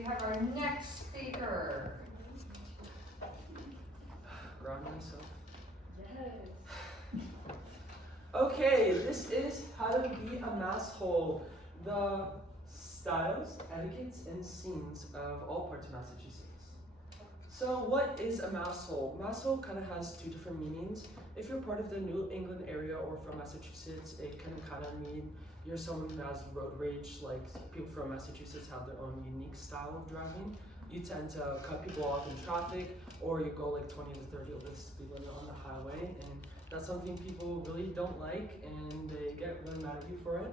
we have our next speaker. Ground myself. Yes. Okay, this is how to be a masshole. The styles, etiquettes, and scenes of all parts of Massachusetts. So what is a masshole? Masshole kind of has two different meanings. If you're part of the New England area or from Massachusetts, it can kind of mean you're someone who has road rage, like people from Massachusetts have their own unique style of driving. You tend to cut people off in traffic, or you go like 20 to 30 over the speed limit on the highway, and that's something people really don't like, and they get really mad at you for it.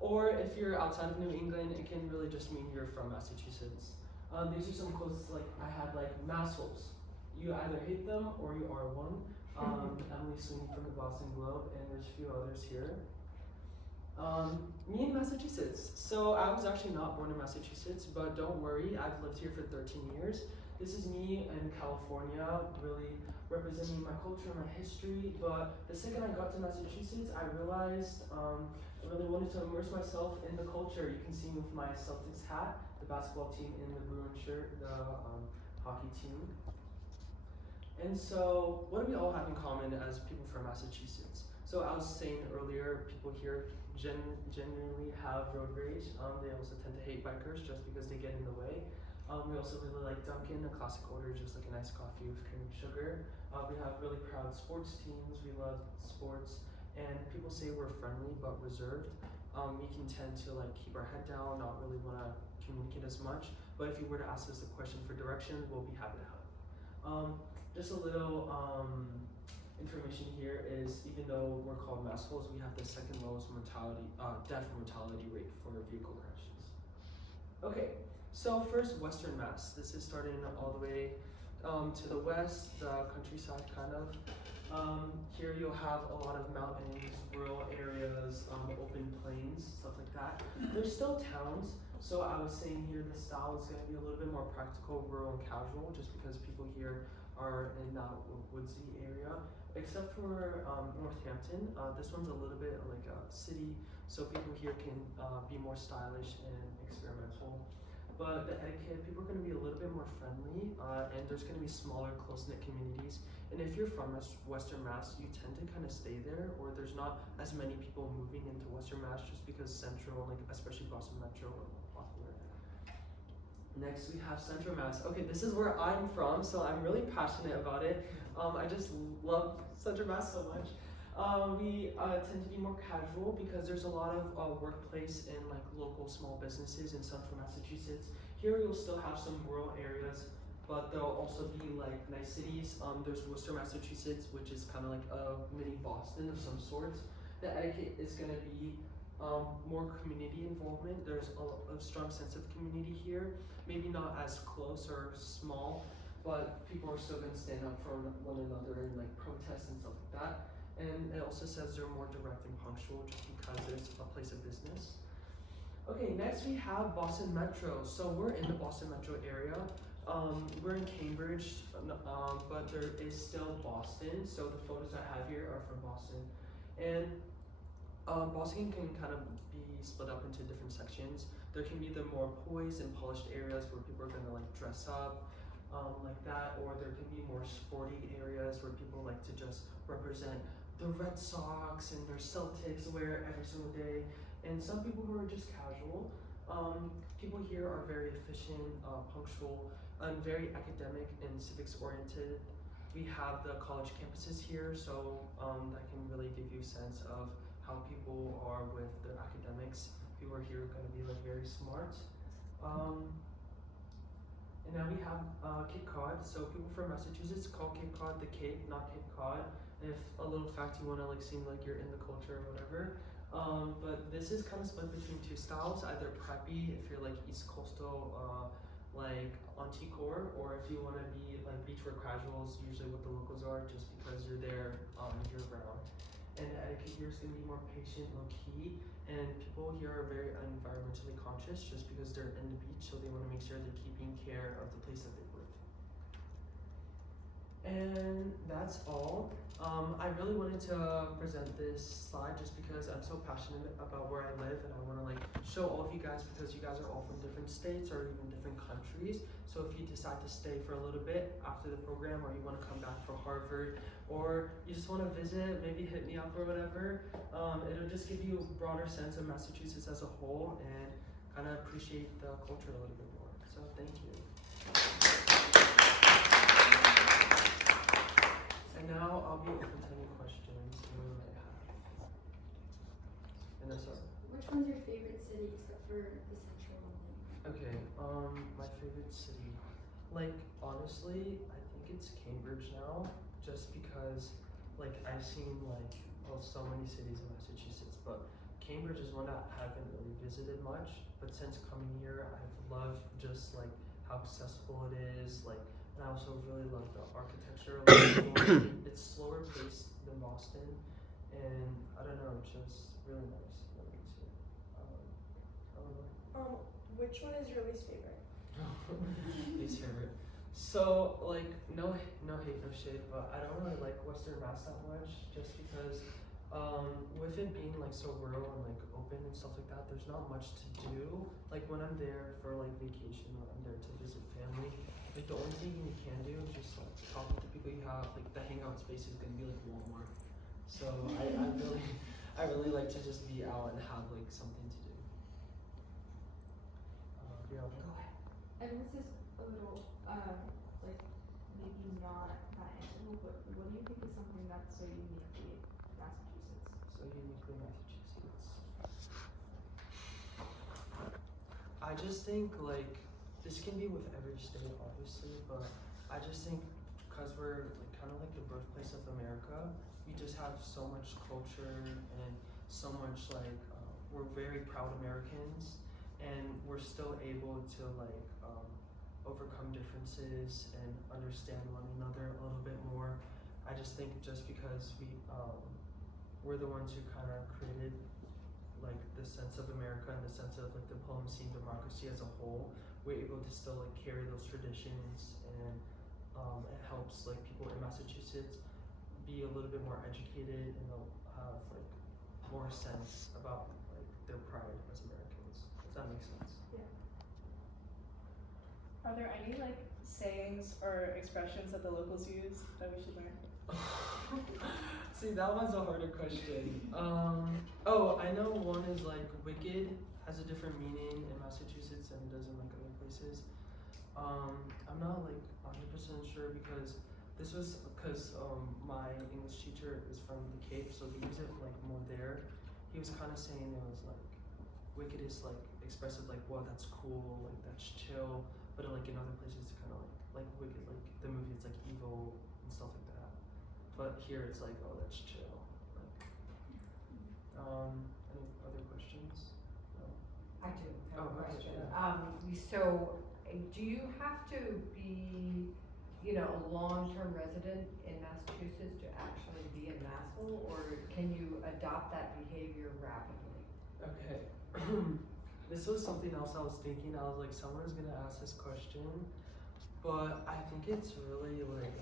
Or if you're outside of New England, it can really just mean you're from Massachusetts. These are some quotes like I had like massholes. You either hate them or you are one. Emily Sweeney from the Boston Globe, and there's a few others here. Me in Massachusetts. So I was actually not born in Massachusetts, but don't worry, I've lived here for 13 years. This is me in California, really representing my culture, my history, but the second I got to Massachusetts, I realized I really wanted to immerse myself in the culture. You can see me with my Celtics hat, the basketball team in the Bruin shirt, the hockey team. And so, what do we all have in common as people from Massachusetts? So I was saying earlier, people here genuinely have road rage. They also tend to hate bikers just because they get in the way. We also really like Dunkin', a classic order, just like an iced coffee with cream and sugar. We have really proud sports teams. We love sports, and people say we're friendly but reserved. We can tend to like keep our head down, not really want to communicate as much. But if you were to ask us a question for direction, we'll be happy to help. Just a little information here is, even though we're called massholes, we have the second lowest death mortality rate for vehicle crashes. Okay, so first Western Mass. This is starting all the way to the west, the countryside kind of. Here you'll have a lot of mountains, rural areas, open plains, stuff like that. There's still towns, so I was saying here the style is going to be a little bit more practical, rural, and casual, just because people here are in that woodsy area. Except for Northampton, this one's a little bit like a city, so people here can be more stylish and experimental. But the etiquette, people are going to be a little bit more friendly, and there's going to be smaller, close-knit communities. And if you're from Western Mass, you tend to kind of stay there, or there's not as many people moving into Western Mass just because Central, like especially Boston Metro, are more popular. Next, we have Central Mass. Okay, this is where I'm from, so I'm really passionate about it. I just love Central Mass so much. We tend to be more casual because there's a lot of workplace and like local small businesses in Central Massachusetts. Here you'll still have some rural areas, but there'll also be like nice cities. There's Worcester, Massachusetts, which is kind of like a mini Boston of some sorts. The etiquette is going to be more community involvement. There's a strong sense of community here. Maybe not as close or small, but people are still going to stand up for one another and like protest and stuff like that. And it also says they're more direct and punctual just because it's a place of business. Okay, next we have Boston Metro. So we're in the Boston Metro area. We're in Cambridge, but there is still Boston. So the photos I have here are from Boston. And Boston can kind of be split up into different sections. There can be the more poised and polished areas where people are gonna like dress up like that, or there can be more sporty areas where people like to just represent the Red Sox and their Celtics wear every single day. And some people who are just casual. People here are very efficient, punctual, and very academic and civics oriented. We have the college campuses here, so that can really give you a sense of how people are with their academics. People here are going to be like very smart. And now we have Cape Cod. So people from Massachusetts call Cape Cod the Cape, not Cape Cod. If a little fact you want to like seem like you're in the culture or whatever. But this is kind of split between two styles, either preppy if you're like East Coastal, like Anticore, or if you want to be like beachwear casuals, usually what the locals are, just because you're there year round. And the etiquette here is going to be more patient, low key, and people here are very environmentally conscious just because they're in the beach, so they want to make sure they're keeping care of the place that they live. And that's all. I really wanted to present this slide just because I'm so passionate about where I live and I want to like show all of you guys because you guys are all from different states or even different countries. So if you decide to stay for a little bit after the program or you want to come back for Harvard or you just want to visit, maybe hit me up or whatever, it'll just give you a broader sense of Massachusetts as a whole and kind of appreciate the culture a little bit more. So thank you. And now I'll be open to any questions you might have. And that's all. Which one's your favorite city except for the central London? Okay, my favorite city. Like, honestly, I think it's Cambridge now, just because, like, I've seen, like, so many cities in Massachusetts, but Cambridge is one that I haven't really visited much, but since coming here, I've loved just, like, how accessible it is, like, and I also really love the architecture. It's slower paced than Boston, and I don't know, it's just really nice. Really nice here. I don't know. Which one is your least favorite? Least favorite. So like no hate, no shade, but I don't really like Western Mass that much, just because with it being like so rural and like open and stuff like that, there's not much to do. Like when I'm there for like vacation or I'm there to visit family, like the only thing you can do is just like talk to people you have. Like the hangout space is gonna be like Walmart. So I really like to just be out and have like something to do. Yeah. Go ahead. And this is a little, like, maybe not that answerable, but what do you think is something that's so uniquely Massachusetts? So uniquely Massachusetts. I just think like this can be with every state obviously, but I just think because we're like kind of like the birthplace of America, we just have so much culture and so much like we're very proud Americans and we're still able to like overcome differences and understand one another a little bit more. I just think just because we're the ones who kind of created like the sense of America and the sense of like diplomacy and democracy as a whole, we're able to still like carry those traditions and it helps like people in Massachusetts be a little bit more educated and they'll have like more sense about like their pride as Americans, if that makes sense. Yeah. Are there any like sayings or expressions that the locals use that we should learn? See, that one's a harder question. Oh, I know one is like wicked has a different meaning in Massachusetts than it does in like other places. I'm not like 100% sure because this was because my English teacher is from the Cape, so they use it like more there. He was kind of saying it was like wicked is like expressive, like wow, that's cool, like that's chill, but like in other places it's kind of like wicked, like the movie it's like evil and stuff like that. But here it's like, oh, that's chill. Like, any other questions? No. I do have Oh, a okay, question. yeah. So do you have to be, you know, a long-term resident in Massachusetts to actually be in Masshole, or can you adopt that behavior rapidly? Okay. This was something else I was thinking. I was like, someone's gonna ask this question, but I think it's really like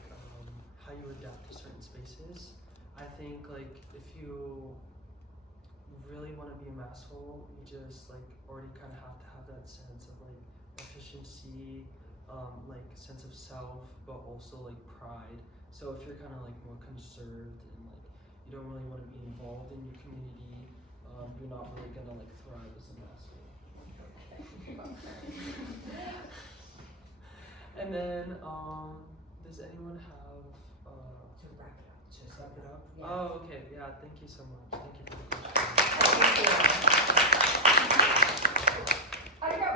how you adapt to certain spaces. I think like if you really want to be a Masshole, you just like already kind of have to have that sense of like efficiency, like sense of self, but also like pride. So if you're kind of like more conserved and like you don't really want to be involved in your community, you're not really gonna like thrive as a Masshole. And then, does anyone have To wrap it up. to wrap it up? Yeah. Oh, okay. Yeah. Thank you so much. Thank you for the question. How'd it go?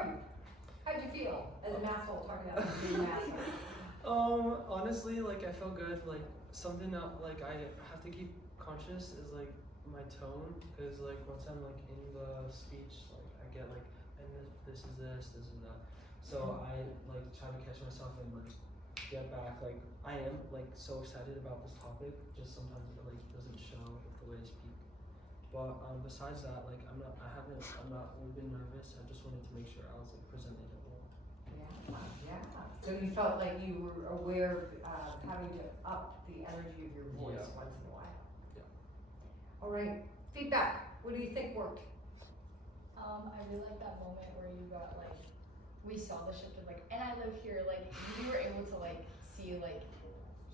How'd you feel as a Masshole talking about being Masshole? Honestly, like I felt good. Like something that like I have to keep conscious is like my tone, because like once I'm like in the speech, like I get like, and this is this is that. So I like try to catch myself and like get back. Like I am like so excited about this topic. Just sometimes it like doesn't show the way I speak. But besides that, like I'm not really been nervous. I just wanted to make sure I was like presenting it well. Yeah, yeah. So you felt like you were aware of having to up the energy of your voice Yeah. once in a while. Yeah. All right, feedback. What do you think worked? I really like that moment where you got like, we saw the shift of like, and I live here, like, you were able to like see like,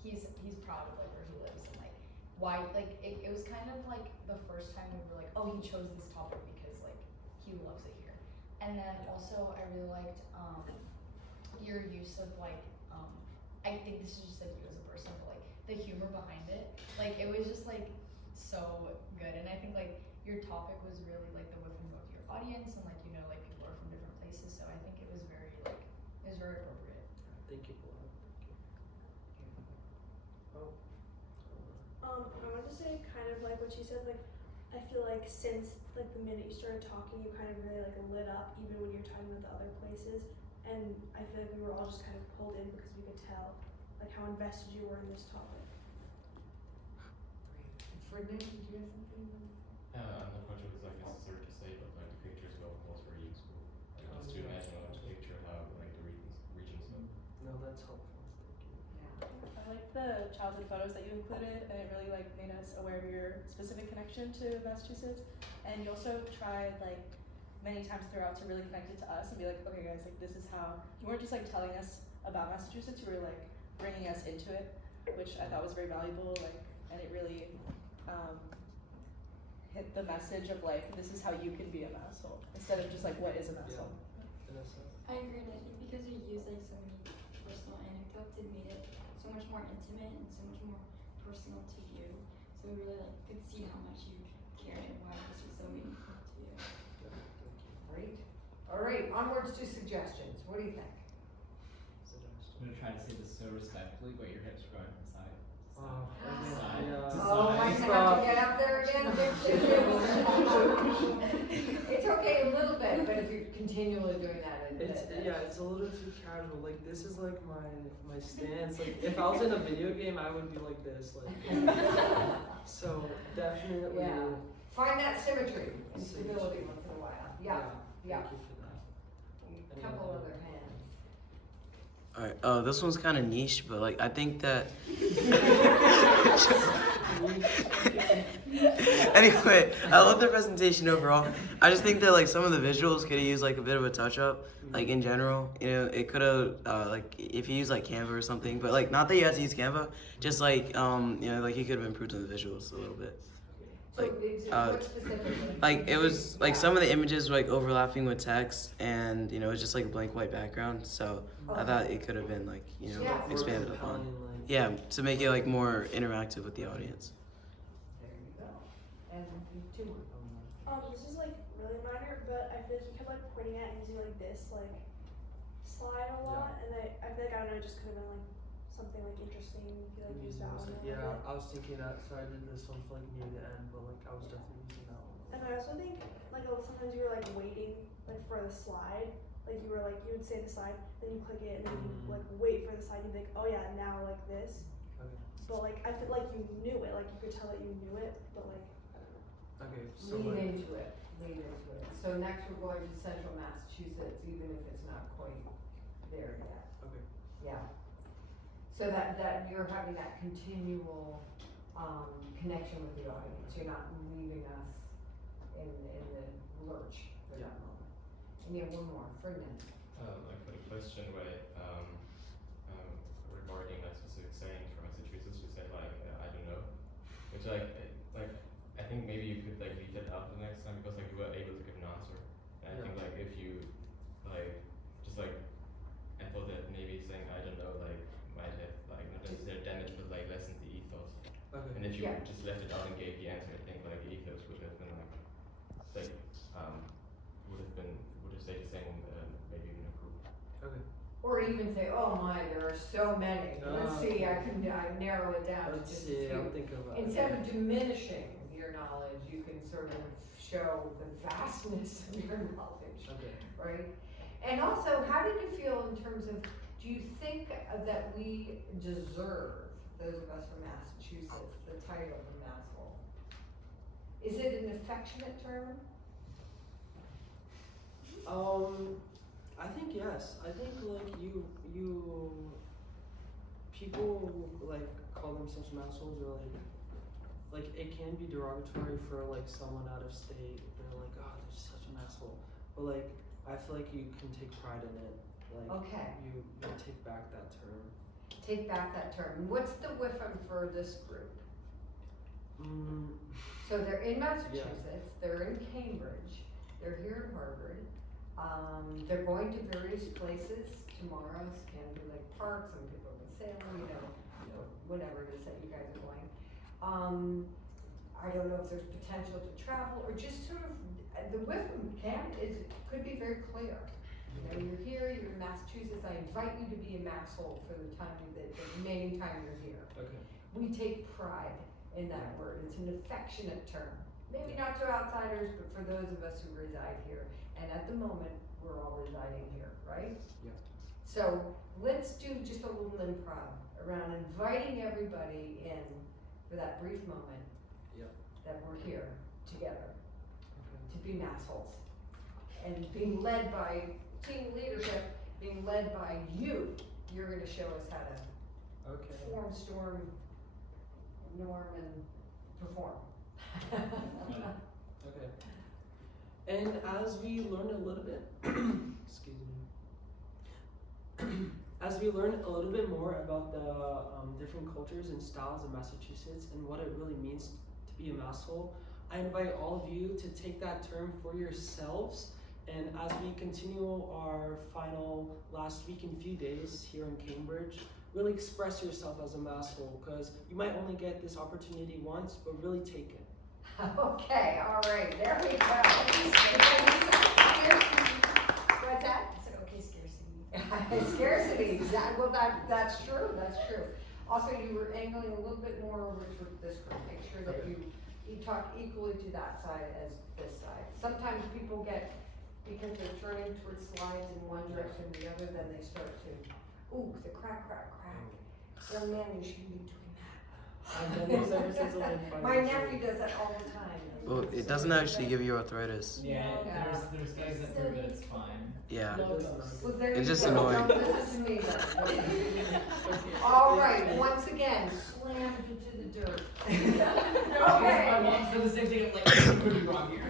he's proud of like where he lives and like, why, like, it was kind of like the first time we were like, oh, he chose this topic because like, he loves it here. And then also I really liked, your use of like, I think this is just like you as a person, but like, the humor behind it. Like, it was just like, so good. And I think like, your topic was really like the whiff and go to your audience and like, you know, like people are from different places. So I think it was very like, it was very appropriate. Thank you, Paula. Thank you. Oh. I wanted to say kind of like what she said, like, I feel like since like the minute you started talking, you kind of really like lit up even when you're talking about the other places. And I feel like we were all just kind of pulled in because we could tell like how invested you were in this topic. Ferdinand, did you have something? I'm not quite sure if it's like necessary to say, but like the pictures were of course very useful. Like just to imagine or to picture how like the regions look. No, that's helpful. Thank you. Yeah. I like the childhood photos that you included, and it really like made us aware of your specific connection to Massachusetts. And you also tried like many times throughout to really connect it to us and be like, okay guys, like this is how, you weren't just like telling us about Massachusetts, you were like bringing us into it, which I thought was very valuable, like, and it really hit the message of like, this is how you can be a Masshole, instead of just like, what is a Masshole? Vanessa? I agree, and I think because you used like so many personal anecdotes, it made it so much more intimate and so much more personal to you. So we really like could see how much you cared and why this was so meaningful to you. Yeah, thank you. Great. All right, onwards to suggestions. What do you think? Suggestion. I'm gonna try to say this so respectfully, but your hips are going from side to Oh, side. yeah. Oh, am I gonna have to get up there again? It's okay a little bit, but if you're continually doing that, It's a little too casual. Like this is like my stance. Like if I was in a video game, I would be like this. Like so definitely. Yeah. Find that symmetry and Symmetry. stability once in a while. Yeah. Yeah. Thank you for that. A couple other hands. Alright, this one's kind of niche, but like I think that. Anyway, I love the presentation overall. I just think that like some of the visuals could have used like a bit of a touch up, like in general. You know, it could have like if you use like Canva or something, but like not that you had to use Canva, just like you know, like you could have improved on the visuals a little bit. Like, what specifically? Like it was like some of the images were like overlapping with text, and you know it's just like a blank white background. So I thought it could have been like Yeah. expanded upon. Compelling, like- Yeah, to make it like more interactive with the audience. There you go. And two more. This is like really minor, but I feel like you kept like pointing at and using like this like slide a lot, and I feel like I don't know, it just could have been like something like interesting if you like use that one. a little Yeah, bit. I was thinking that, so I did this one for like near the end, but like I was definitely using that one. And I also think like sometimes you were like waiting like for the slide, like you would say the slide, then you click it, and then you like wait for the slide. You'd be like, oh yeah, now like this. Okay. But like I feel like you knew it, like you could tell that you knew it, but like I don't know. Okay, so Lean like, into it. Lean into it. So next we're going to central Massachusetts, even if it's not quite there yet. okay. Yeah. So that you're having that continual connection with the audience. You're not leaving us in the lurch for that moment. And you have one more, Ferdinand. Like for the question where regarding like specific sayings from Massachusetts, you said like I don't know, which like I think maybe you could like leave that out the next time because like you were able to give an answer. And I think like if you like just like I thought that maybe saying I don't know like might have like not necessarily damage but like lessened the ethos. Okay. And if you Yeah. just left it out and gave the answer, I think like the ethos would have been like would have stayed the same, maybe even improved. Okay. Or even say, oh my, there are so many. Let's see, I narrow it down to Let's just a see, few. I'll think about it. Instead of diminishing your knowledge, you can sort of show the vastness of your knowledge, Okay. right? And also, how did you feel in terms of, do you think that we deserve, those of us from Massachusetts, the title of Masshole? Is it an affectionate term? I think yes. I think like people like call themselves massholes or like it can be derogatory for like someone out of state. They're like, oh, they're such an asshole. But like I feel like you can take pride in it. Like Okay. you take back that term. Take back that term. What's the WIFM for this group? So they're in Massachusetts, they're in Cambridge, they're here at Harvard. They're going to various places tomorrow, Canby Lake Park, some people in Salem, you know, whatever it is that you guys are going. I don't know if there's potential to travel or just sort of, the WIFM could be very clear. You know, you're here, you're in Massachusetts, I invite you to be a masshole for the remaining time you're here. Okay. We take pride in that word. It's an affectionate term. Maybe not to outsiders, but for those of us who reside here. And at the moment, we're all residing here, right? Yeah. So let's do just a little improv around inviting everybody in for that brief moment that we're here together to be massholes. And being led by team leadership, being led by you. You're gonna show us how to form, storm, norm, and perform. Okay. And as we learn a little bit, excuse me, as we learn a little bit more about the different cultures and styles of Massachusetts and what it really means to be a masshole, I invite all of you to take that term for yourselves. And as we continue our final last week and few days here in Cambridge, really express yourself as a masshole, because you might only get this opportunity once, but really take it. Okay, all right, there we go. What's that? I said, okay, scarcity. Scarcity, exactly. Well, that's true. Also, you were angling a little bit more over to this group. Make sure that you talk equally to that side as this side. Sometimes people get, because they're turning towards slides in one direction or the other, then they start to, ooh, the crack. Young man, you shouldn't be doing that. I've done this ever since I was 5 My years nephew old. does that all the time. Well, it doesn't actually give you arthritis. Yeah, Yeah. there's guys that prove that it's fine. Yeah. It does not. Well, there It's you just go. annoying. Don't listen to me then. All right, once again, slammed into the dirt. My Okay. mom said the same thing. I'm like, this could be wrong here.